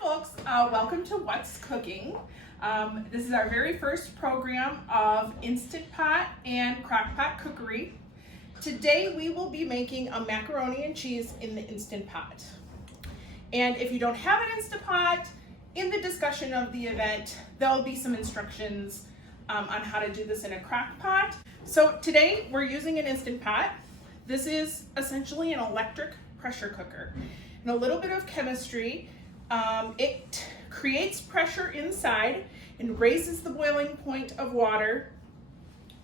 folks, welcome to What's Cooking. This is our very first program of Instant Pot and Crock Pot cookery. Today we will be making a macaroni and cheese in the Instant Pot. And if you don't have an Instant Pot, in the discussion of the event, there'll be some instructions on how to do this in a crock pot. So today we're using an Instant Pot. This is essentially an electric pressure cooker. And a little bit of chemistry. It creates pressure inside and raises the boiling point of water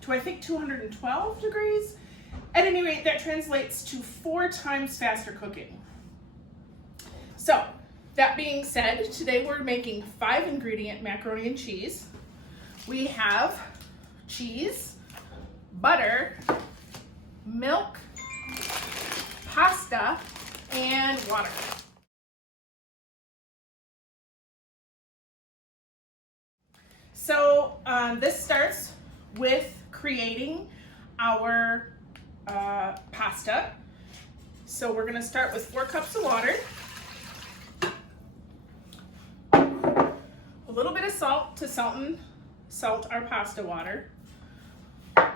to, I think, 212 degrees. At any rate, that translates to 4 times faster cooking. So, that being said, today we're making 5-ingredient macaroni and cheese. We have cheese, butter, milk, pasta, and water. So this starts with creating our pasta. So we're going to start with 4 cups of water, a little bit of salt to salt our pasta water.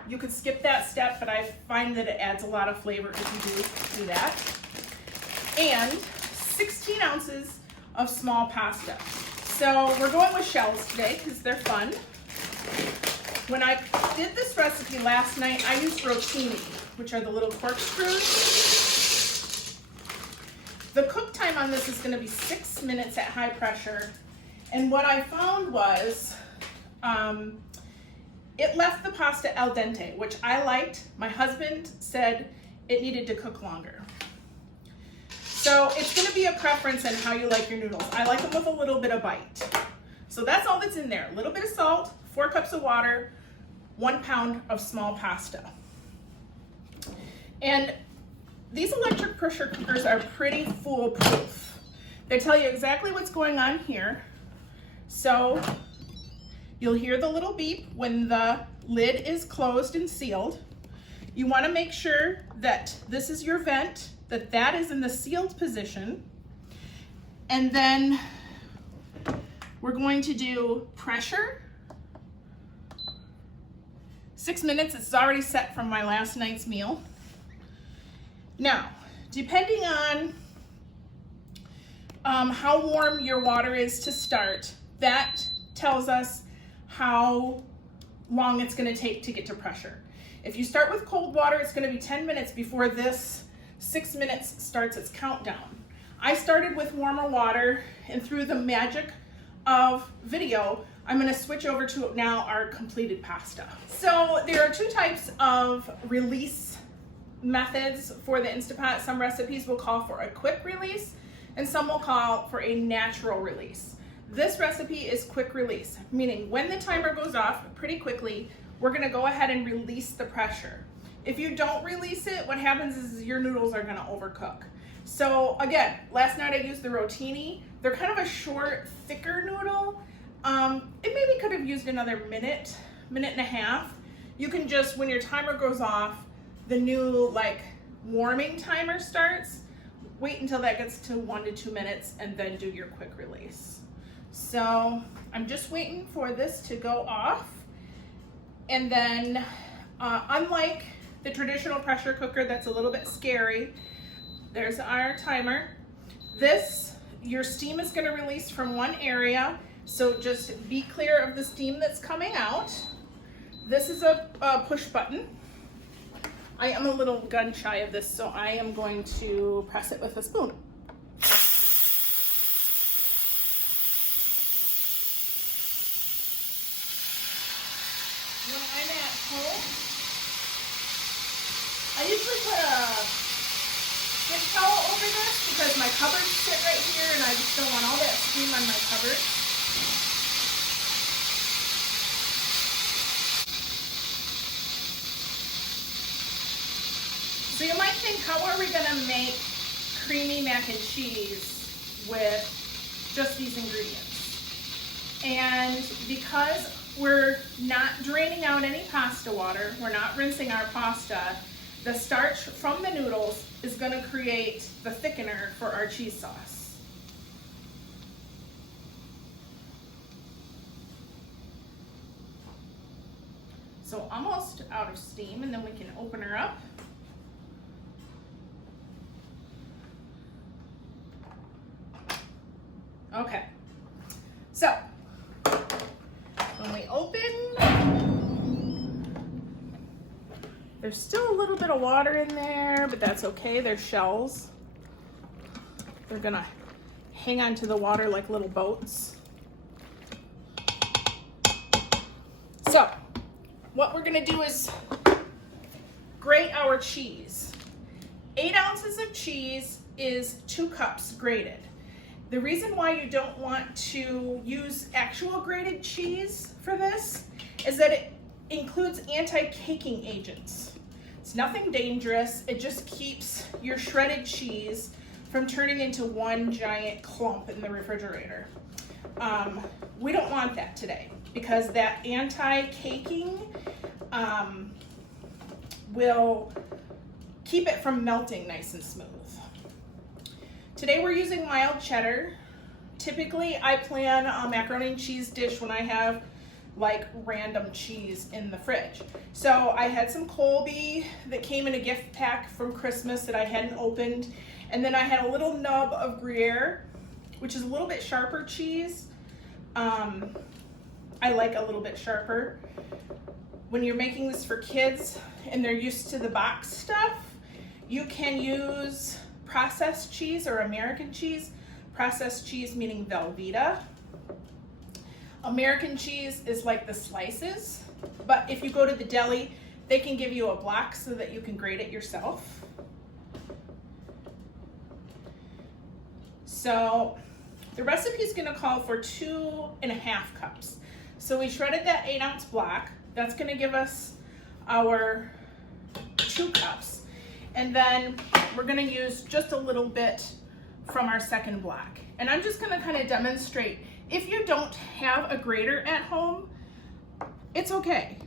You could skip that step, but I find that it adds a lot of flavor if you do that. And 16 ounces of small pasta. So we're going with shells today because they're fun. When I did this recipe last night, I used rotini, which are the little corkscrews. The cook time on this is going to be 6 minutes at high pressure. And what I found was it left the pasta al dente, which I liked. My husband said it needed to cook longer. So it's going to be a preference in how you like your noodles. I like them with a little bit of bite. So that's all that's in there. A little bit of salt, 4 cups of water, 1 pound of small pasta. And these electric pressure cookers are pretty foolproof. They tell you exactly what's going on here. So you'll hear the little beep when the lid is closed and sealed. You want to make sure that this is your vent, that is in the sealed position. And then we're going to do pressure. 6 minutes, it's already set from my last night's meal. Now, depending on how warm your water is to start, that tells us how long it's going to take to get to pressure. If you start with cold water, it's going to be 10 minutes before this 6 minutes starts its countdown. I started with warmer water, and through the magic of video, I'm going to switch over to now our completed pasta. So there are 2 types of release methods for the Instant Pot. Some recipes will call for a quick release, and some will call for a natural release. This recipe is quick release, meaning when the timer goes off pretty quickly, we're going to go ahead and release the pressure. If you don't release it, what happens is your noodles are going to overcook. So again, last night I used the rotini. They're kind of a short, thicker noodle. It maybe could have used another minute and a half. You can just, when your timer goes off, the new warming timer starts, wait until that gets to 1 to 2 minutes and then do your quick release. So I'm just waiting for this to go off. And then unlike the traditional pressure cooker that's a little bit scary, there's our timer. Your steam is going to release from one area, so just be clear of the steam that's coming out. This is a push button. I am a little gun shy of this, so I am going to press it with a spoon. When I'm at home, I usually put a dish towel over this because my cupboards sit right here and I just don't want all that steam on my cupboard. So you might think, how are we going to make creamy mac and cheese with just these ingredients? And because we're not draining out any pasta water, we're not rinsing our pasta, the starch from the noodles is going to create the thickener for our cheese sauce. So almost out of steam, and then we can open her up. Okay, so when we open, there's still a little bit of water in there, but that's okay. They're shells. They're gonna hang on to the water like little boats. So what we're gonna do is grate our cheese. 8 ounces of cheese is 2 cups grated. The reason why you don't want to use actual grated cheese for this is that it includes anti-caking agents. It's nothing dangerous. It just keeps your shredded cheese from turning into one giant clump in the refrigerator. We don't want that today because that anti-caking will keep it from melting nice and smooth. Today we're using mild cheddar. Typically I plan a macaroni and cheese dish when I have like random cheese in the fridge. So I had some Colby that came in a gift pack from Christmas that I hadn't opened. And then I had a little nub of Gruyere, which is a little bit sharper cheese. I like a little bit sharper. When you're making this for kids and they're used to the box stuff, you can use processed cheese or American cheese. Processed cheese meaning Velveeta. American cheese is like the slices, but if you go to the deli, they can give you a block so that you can grate it yourself. So the recipe is gonna call for 2.5 cups. So we shredded that 8 ounce block. That's gonna give us our 2 cups. And then we're gonna use just a little bit from our second block. And I'm just gonna kind of demonstrate. If you don't have a grater at home, it's okay.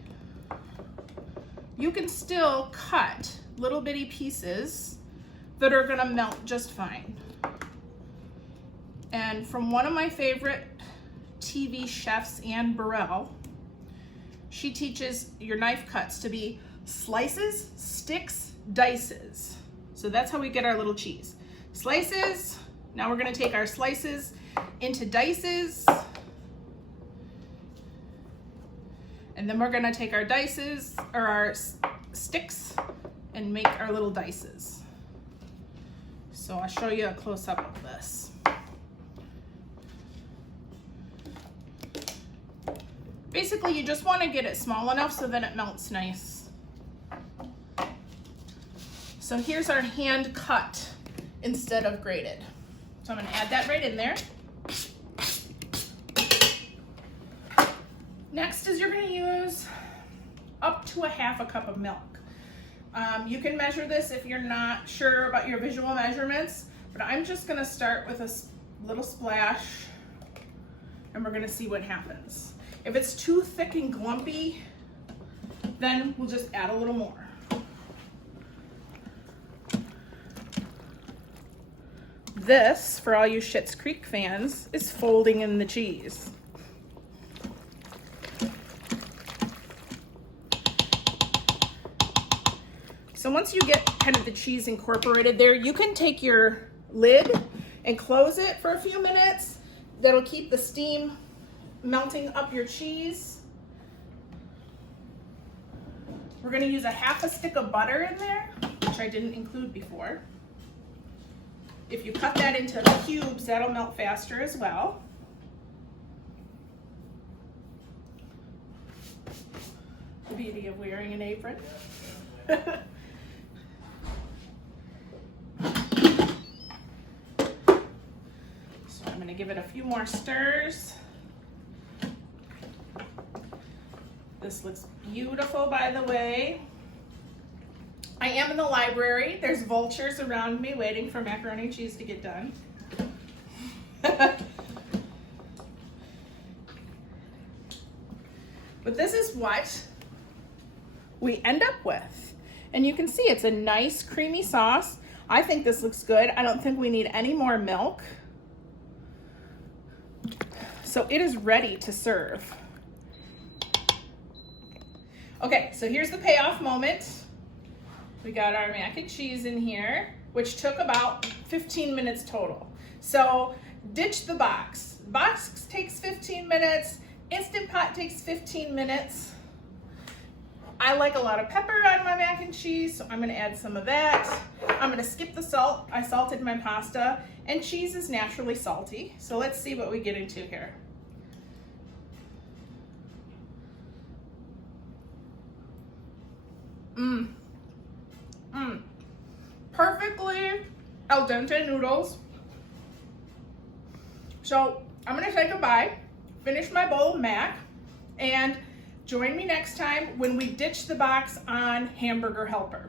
You can still cut little bitty pieces that are gonna melt just fine. And from one of my favorite TV chefs, Anne Burrell, she teaches your knife cuts to be slices, sticks, dices. So that's how we get our little cheese. Slices, now we're gonna take our slices into dices. And then we're gonna take our dices, or our sticks, and make our little dices. So I'll show you a close-up of this. Basically, you just wanna get it small enough so that it melts nice. So here's our hand cut instead of grated. So I'm gonna add that right in there. Next is you're gonna use up to 1/2 cup of milk. You can measure this if you're not sure about your visual measurements, but I'm just gonna start with a little splash and we're gonna see what happens. If it's too thick and glumpy, then we'll just add a little more. This, for all you Schitt's Creek fans, is folding in the cheese. So once you get kind of the cheese incorporated there, you can take your lid and close it for a few minutes. That'll keep the steam melting up your cheese. We're gonna use 1/2 stick of butter in there, which I didn't include before. If you cut that into cubes, that'll melt faster as well. The beauty of wearing an apron. So I'm gonna give it a few more stirs. This looks beautiful, by the way. I am in the library. There's vultures around me waiting for macaroni and cheese to get done. But this is what we end up with. And you can see it's a nice creamy sauce. I think this looks good. I don't think we need any more milk. So it is ready to serve. Okay, so here's the payoff moment. We got our mac and cheese in here, which took about 15 minutes total. So ditch the box. Box takes 15 minutes. Instant Pot takes 15 minutes. I like a lot of pepper on my mac and cheese, so I'm gonna add some of that. I'm gonna skip the salt. I salted my pasta, and cheese is naturally salty. So let's see what we get into here. Perfectly al dente noodles. So I'm gonna say goodbye, finish my bowl of mac, and join me next time when we ditch the box on Hamburger Helper.